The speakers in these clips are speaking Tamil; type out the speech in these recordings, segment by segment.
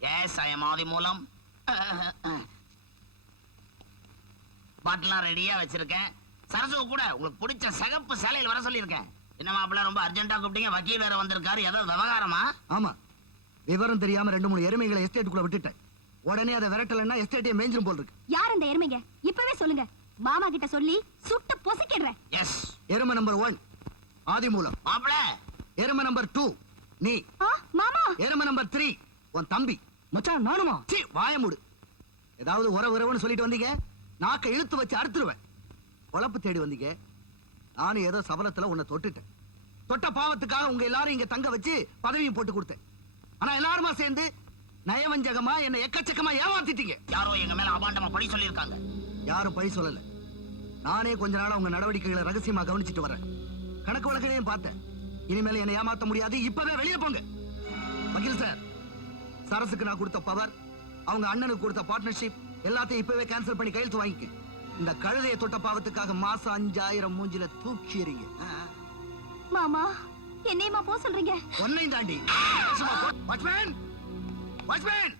எஸ் ஐ எம் ஆதி மூலம். பாட்டிலாம் ரெடியா வச்சிருக்கேன். சரசு கூட உங்களுக்கு பிடிச்ச சிகப்பு சேலையில் வர சொல்லியிருக்கேன். என்ன மாப்பிள்ள ரொம்ப அர்ஜென்ட்டா கூப்பிட்டீங்க? வக்கீல் வேற வந்திருக்காரு. ஏதாவது விவகாரமா? ஆமா. விவரம் தெரியாம ரெண்டு மூணு எருமைகளை எஸ்டேட்டுக்குள்ள விட்டுட்டேன். உடனே அதை விரட்டலைன்னா எஸ்டேட்டே மேஞ்சிரும் போல் இருக்கு. யார் அந்த எருமைங்க? இப்பவே சொல்லுங்க. மாமா கிட்ட சொல்லி சுட்டு பொசுக்கிடுறேன். எஸ் எருமை நம்பர் ஒன் ஆதிமூலம் மாப்பிள்ள! எருமை நம்பர் டூ நீ. ஆ, மாமா! எருமை நம்பர் த்ரீ உன் தம்பி. மச்சான் நானுமா? சீ வாய மூடு. ஏதாவது உறவு உறவுன்னு சொல்லிட்டு வந்தீங்க? நாக்க இழுத்து வச்சு அறுத்துருவேன். பொழப்பு தேடி வந்தீங்க. நானும் ஏதோ சபலத்துல உன்னை தொட்டுட்டேன். தொட்ட பாவத்துக்காக உங்க எல்லாரும் இங்க தங்க வச்சு பதவியும் போட்டு கொடுத்தேன். ஆனா எல்லாருமா சேர்ந்து நயவஞ்சகமா என்னை எக்கச்சக்கமா ஏமாத்திட்டீங்க. யாரோ எங்க மேல அபாண்டமா பழி சொல்லியிருக்காங்க. யாரும் பழி சொல்லல. நானே கொஞ்ச நாளா உங்க நடவடிக்கைகளை ரகசியமா கவனிச்சிட்டு வரேன். கணக்கு வழக்கையும் பார்த்தேன். இனிமேல் என்னை ஏமாத்த முடியாது. இப்பவே வெளியே போங்க. வக்கீல் சார் சரசுக்கு நான் கொடுத்த பவர் அவங்க அண்ணனுக்கு கொடுத்த பார்ட்னர்ஷிப் எல்லாத்தையும் இப்பவே கேன்சல் பண்ணி கையெழுத்து வாங்கிக்க. இந்த கழுதையை தொட்ட பாவத்துக்காக மாசம் அஞ்சாயிரம் மூஞ்சில தூக்கி எறிங்க. மாமா என்னையுமா போ சொல்றீங்க? ஒன்னையும் தாண்டி. வாட்ச்மேன் வாட்ச்மேன்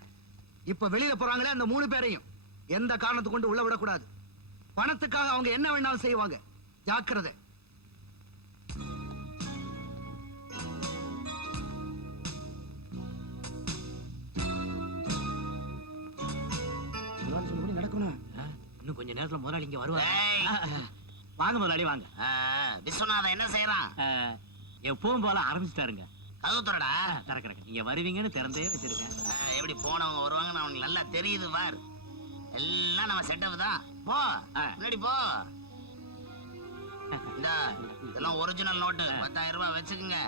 இப்ப வெளியில போறாங்களே அந்த மூணு பேரையும். எந்த காரணத்தை கொண்டு உள்ள விடக்கூடாது. பணத்துக்காக அவங்க என்ன வேணாலும் செய்வாங்க. ஜாக்கிரதை. கொஞ்ச நேரத்துல முதலாளி இங்க வருவார். ஏய், வாங்க முதலாளி வாங்க. விஸ்வநாதன் என்ன செய்யறான் எப்பவும் போல ஆரம்பிச்சிட்டாருங்க. கதவு திறடா? திறக்கிறேன் நீங்க வருவீங்கன்னு திறந்தே வச்சிருக்கேன். எப்படி போனவங்க வருவாங்கன்னு அவனுக்கு நல்லா தெரியுது பார். எல்லாம் நம்ம செட்டப் தான். போ. முன்னாடி போ. இந்த இதெல்லாம் ஒரிஜினல் நோட்டு பத்தாயிரம் ரூபாய் வச்சுக்குங்க.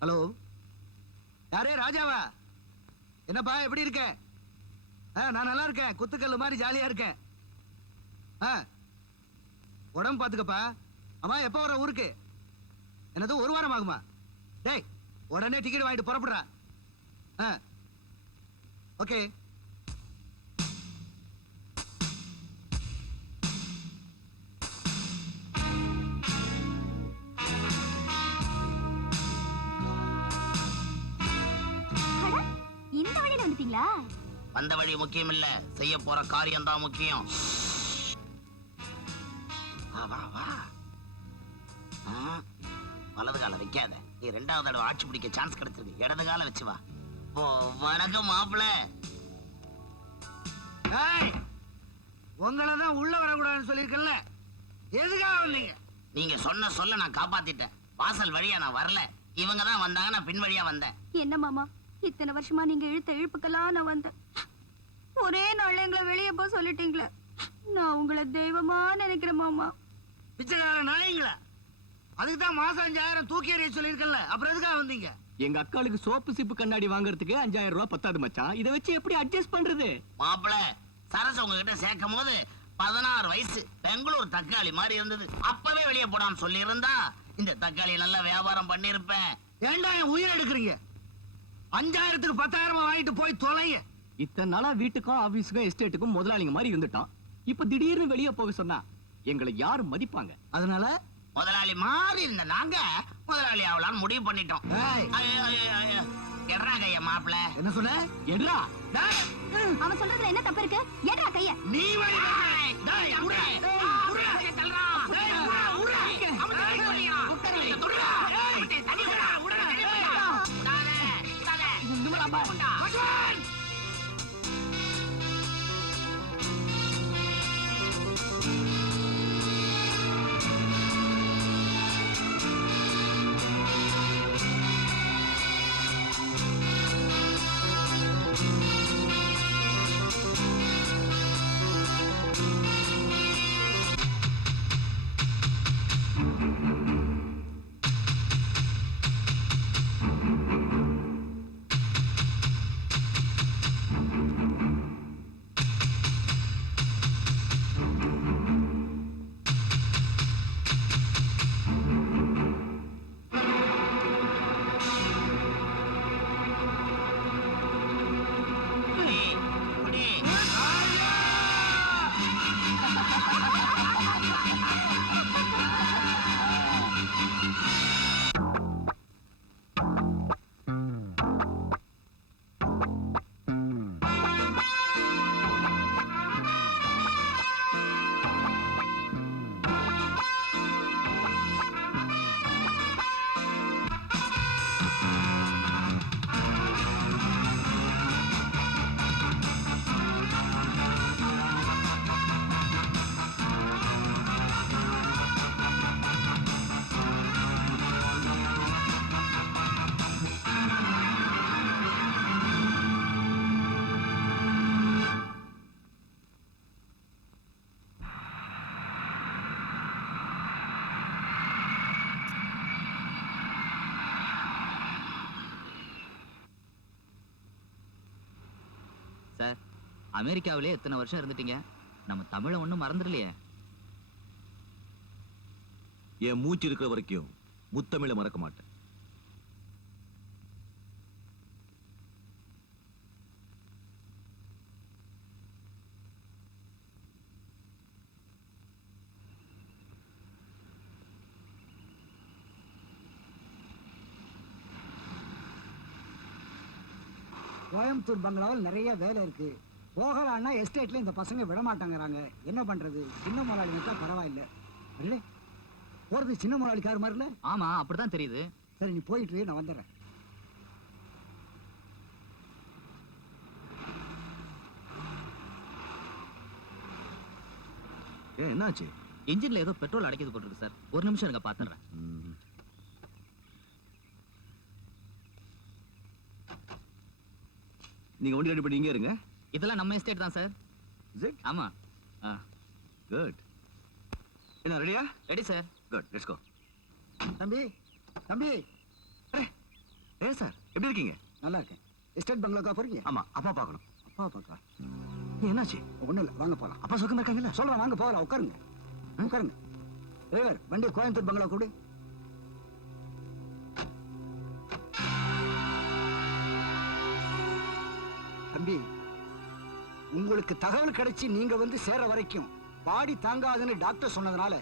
ஹலோ. யாரே ராஜாவா? என்னப்பா எப்படி இருக்க? ஆ, நான் நல்லா இருக்கேன். குத்துக்கல்லு மாதிரி ஜாலியா இருக்கேன். ஆ உடம்பு பாத்துக்கப்பா. அம்மா எப்போ வர ஊருக்கு? என்னது ஒரு வாரம் ஆகுமா? டேய் உடனே டிக்கெட் வாங்கிட்டு புறப்படுறா. ஆ ஓகே. வந்துட்டீங்களா வந்த வழி முக்கியம் இல்ல செய்ய போற காரியம் தான் முக்கியம். வா வா வா. ஆ, வலது கால வைக்காத. நீ ரெண்டாவது தடவை ஆட்சி பிடிக்க சான்ஸ் கிடைச்சிருக்கு. இடது கால வச்சு வா. ஓ வணக்கம் மாப்பிள்ள. ஏய் உங்களை தான் உள்ள வரக்கூடாதுன்னு சொல்லியிருக்கல எதுக்காக வந்தீங்க? நீங்க சொன்ன சொல்ல நான் காப்பாத்திட்டேன். வாசல் வழியா நான் வரல. இவங்க தான் வந்தாங்க நான் பின் வழியா வந்தேன். என்ன மாமா? இத்தனை வருஷமா நீங்க இழுத்த இழுப்புக்கெல்லாம் நான் வந்தேன். ஒரே நாள்ல எங்களை வெளியே போக சொல்லிட்டீங்களே. நான் உங்களை தெய்வமா நினைக்கிறேன் மாமா. பிச்சைக்கார நாயங்களா அதுக்கு தான் மாசம் அஞ்சாயிரம் தூக்கி எறிய சொல்லியிருக்கல அப்புறம் எதுக்காக வந்தீங்க? எங்க அக்காளுக்கு சோப்பு சிப்பு கண்ணாடி வாங்குறதுக்கு அஞ்சாயிரம் ரூபாய் பத்தாது மச்சான். இதை வச்சு எப்படி அட்ஜஸ்ட் பண்றது? மாப்பிள்ள சரசு உங்ககிட்ட சேர்க்கும் போது பதினாறு வயசு பெங்களூர் தக்காளி மாதிரி இருந்தது. அப்பவே வெளியே போடான்னு சொல்லி இருந்தா இந்த தக்காளி நல்லா வியாபாரம் பண்ணிருப்பேன் ஏன்டா என் உயிர் எடுக்கிறீங்க? அஞ்சாயிரத்துக்கு பத்தாயிரமா வாங்கிட்டு போய் தொலைங்க இத்தனை நாளா வீட்டுக்கும் ஆபீஸுக்கும் எஸ்டேட்டுக்கும் முதலாளிங்க மாதிரி இருந்துட்டான் இப்ப திடீர்னு வெளியே போக சொன்னா எங்களை யாரு மதிப்பாங்க? அதனால? முதலாளி மாதிரி இருந்த நாங்க முதலாளி ஆகலாம்னு முடிவு பண்ணிட்டோம். எட்ரா கைய மாப்பிள்ள? என்ன சொன்ன? எட்ரா அவன் சொல்றதுல என்ன தப்பு இருக்கு? ஏடா கைய. நீ அமெரிக்காவிலே எத்தனை வருஷம் இருந்துட்டீங்க? நம்ம தமிழை ஒண்ணும் மறந்துடலையே. என் மூச்சு இருக்கிற வரைக்கும் முத்தமிழை மறக்க மாட்டேன். கோயம்புத்தூர் பங்களாவில் நிறைய வேலை இருக்கு. போகலான்னா எஸ்டேட்ல இந்த பசங்க விட மாட்டாங்கறாங்க. என்ன பண்றது? சின்ன முதலாளி வச்சா பரவாயில்ல. இல்லை போறது சின்ன முதலாளி கார் மாதிரில? ஆமா அப்படிதான் தெரியுது. சரி நீ போயிட்டு நான் வந்துடுறேன் ஏன் என்னாச்சு? இன்ஜின்ல ஏதோ பெட்ரோல் அடைக்கிறது போட்டுருக்கு சார். ஒரு நிமிஷம் இருங்க பாத்துறேன். ம். நீங்க வண்டி ரெடி பண்ணி இங்கே இருங்க. இதெல்லாம் நம்ம எஸ்டேட் தான் சார் இஸ் இட் ஆமா. குட் என்ன ரெடியா ready sir good let's go தம்பி தம்பி. ஏ சார் எப்படி இருக்கீங்க? நல்லா இருக்கேன். எஸ்டேட் பங்களாக்கா போறீங்க? ஆமா அப்பா பார்க்கணும். அப்பா பாக்கா ஏன் என்னாச்சு? ஒண்ணும் இல்லை வாங்க போலாம். அப்பா சுகமா இருக்காங்கல்ல? சொல்றேன் வாங்க போகலாம் உட்காருங்க. உட்காருங்க. டிரைவர் வண்டி கோயம்புத்தூர் பங்களா கூடு தம்பி உங்களுக்கு தகவல் கிடைச்சி நீங்க வந்து சேர வரைக்கும் பாடி தாங்காதுன்னு டாக்டர் சொன்னதுனால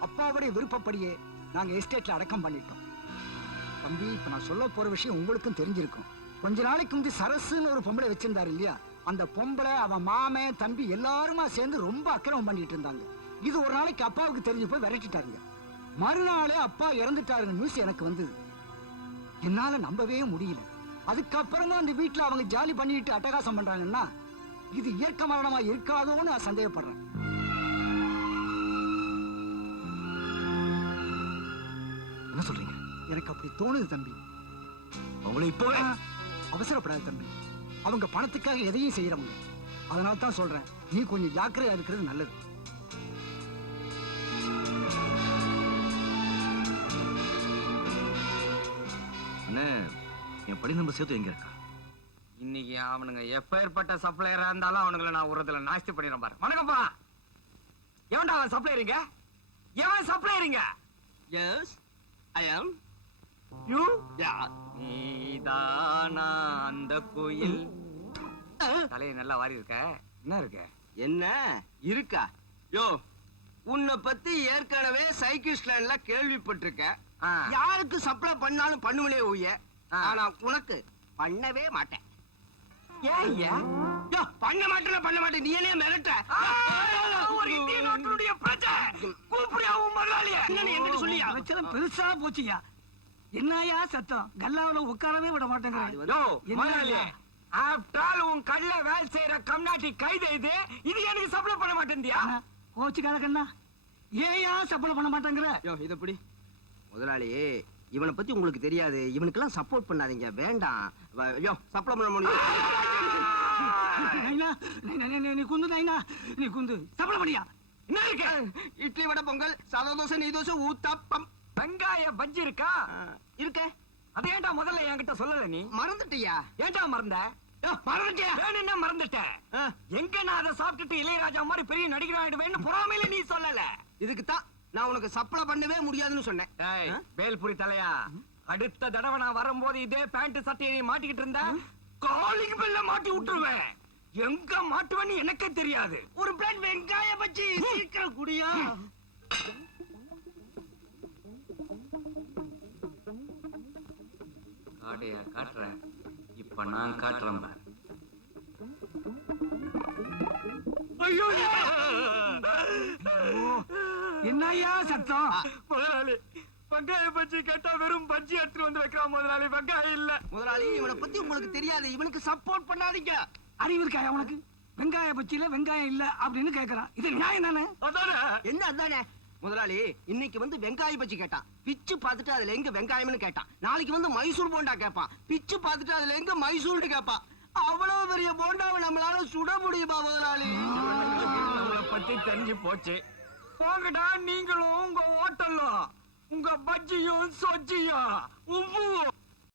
அப்பாவுடைய விருப்பப்படியே நாங்க எஸ்டேட்ல அடக்கம் பண்ணிட்டோம். தம்பி இப்ப நான் சொல்ல போற விஷயம் உங்களுக்கும் தெரிஞ்சிருக்கும். கொஞ்ச நாளைக்கு முந்தி சரசுன்னு ஒரு பொம்பளை வச்சிருந்தாரு இல்லையா? அந்த பொம்பளை அவன் மாமன் தம்பி எல்லாருமா சேர்ந்து ரொம்ப அக்கிரமம் பண்ணிட்டு இருந்தாங்க. இது ஒரு நாளைக்கு அப்பாவுக்கு தெரிஞ்சு போய் விரட்டிட்டாருங்க. மறுநாளே அப்பா இறந்துட்டாருங்க நியூஸ் எனக்கு வந்தது. என்னால நம்பவே முடியல. அதுக்கப்புறமா அந்த வீட்டுல அவங்க ஜாலி பண்ணிட்டு அட்டகாசம் பண்றாங்கன்னா இது இயற்கை மரணமா இருக்காதோன்னு நான் சந்தேகப்படுறேன். என்ன சொல்றீங்க? எனக்கு அப்படி தோணுது தம்பி. உங்களை இப்பவே? அவசரப்படாத தம்பி. அவங்க பணத்துக்காக எதையும் செய்யறவங்க அதனால தான் சொல்றேன் நீ கொஞ்சம் ஜாக்கிரதையா இருக்கிறது நல்லது. அண்ணே என் படி நம்பர் சேர்த்து எங்க இருக்கா இன்னைக்கு அவனுங்க எப்பேற்பட்ட சப்ளையரா இருந்தாலும் அவனுங்களை நான் உரத்துல நாஸ்தி பண்ணிடுறேன் பாரு. வணக்கம்ப்பா. எவன்டா அவன் சப்ளையருங்க எவன் சப்ளையருங்க எஸ் ஐ ஆம் யூ நீதானா அந்த கோயில். தலையை நல்லா வாரி இருக்க. என்ன இருக்க? என்ன? இருக்கா? யோ உன்னை பத்தி ஏற்கனவே சைக்கிள் ஸ்டாண்ட்ல கேள்விப்பட்டிருக்கேன். யாருக்கு சப்ளை பண்ணாலும் பண்ணுவலே ஆ. ஆனா உனக்கு பண்ணவே மாட்டேன். யோ பண்ண மாட்டேன் பண்ண மாட்டேன். நீ என்ன மிரட்ட? ஒரு இந்திய நாட்டினுடைய பிரஜை. கூப்பிடியா உன் முதலாளிய? என்னன்னு என்கிட்ட சொல்லியா? பெருசா போச்சுயா? என்னையா சத்தம்? கல்லாவில உட்காரவே விட மாட்டேங்கிறேன் முதலாளி? ஆஃப்டர் ஆல் உன் கல்ல வேலை செய்யற கம்நாட்டி கைது இது இது எனக்கு சப்ளை பண்ண மாட்டேன்டியா கோச்சுக்காத கண்ணா. ஏயா சப்போர்ட் பண்ண மாட்டேங்கிற? யோ இத பிடி. முதலாளி இவனை பத்தி உங்களுக்கு தெரியாது. இவனுக்கெல்லாம் சப்போர்ட் பண்ணாதீங்க. வேண்டாம். வ- யோ சப்ளை பண்ண முடியும் நீ- குந்து நைனா நீ குந்து. சப்போர்ட் பண்ணியா? என்ன இருக்கு? இட்லி வடை பொங்கல் சாதா தோசை நெய் தோசை ஊத்தாப்பம் வெங்காய பஜ்ஜி இருக்கா? இருக்க. அது ஏன்டா முதல்ல என்கிட்ட சொல்லல நீ? மறந்துட்டியா? ஏன்டா மறந்த? மறந்துட்டியா? வேணும்னா மறந்துட்டேன் ஆ, எங்க நான் அதை சாப்பிட்டுட்டு இளையராஜா மாதிரி பெரிய நடிகர் ஆயிடுவேன்னு பொறாமையில நீ சொல்லல. இதுக்கு தான் நான் உனக்கு சப்ளை பண்ணவே முடியாதுன்னு சொன்னேன்? வேல்புரி தலையா? அடுத்த தடவை நான் வரும்போது இதே பேண்ட் சட்டையை நீ மாட்டிக்கிட்டு இருந்த காலிங் பெல்ல மாட்டி விட்டுருவேன். எங்க மாட்டுவேன்னு எனக்கே தெரியாது. ஒரு பிளேட் வெங்காய பச்சி சீக்கிரம் குடியா? காடையா காட்டுறேன் இப்ப நான் காட்டுறேன். ஐயோ என்னையா சத்தம். முதலாளி வெங்காய பஜ்ஜி கேட்டா வெறும் பஜ்ஜி எடுத்துட்டு வந்து வைக்கிறான் முதலாளி. வெங்காயம் இல்ல. முதலாளி இவனை பத்தி உங்களுக்கு தெரியாது. இவனுக்கு சப்போர்ட் பண்ணாதீங்க. அறிவு இருக்காயா உனக்கு? வெங்காய பச்சியில வெங்காயம் இல்ல அப்படின்னு கேக்குறான். இது நியாயம் தானே? அதானே? என்ன அதானே? முதலாளி இன்னைக்கு வந்து வெங்காய பச்சி கேட்டான். பிச்சு பார்த்துட்டு அதுல எங்க வெங்காயம்னு கேட்டான். நாளைக்கு வந்து மைசூர் போண்டா கேட்பான். பிச்சு பார்த்துட்டு அதுல எங்க மைசூர்னு கேட்பான். அவ்வளவு பெரிய போண்டாவை நம்மளால சுட முடியுமா முதலாளி? பத்தி தெரிஞ்சு போச்சு. போங்கடா நீங்களும் உங்க ஹோட்டலும் உங்க பஜ்ஜியும் சொஜ்ஜியும் உன்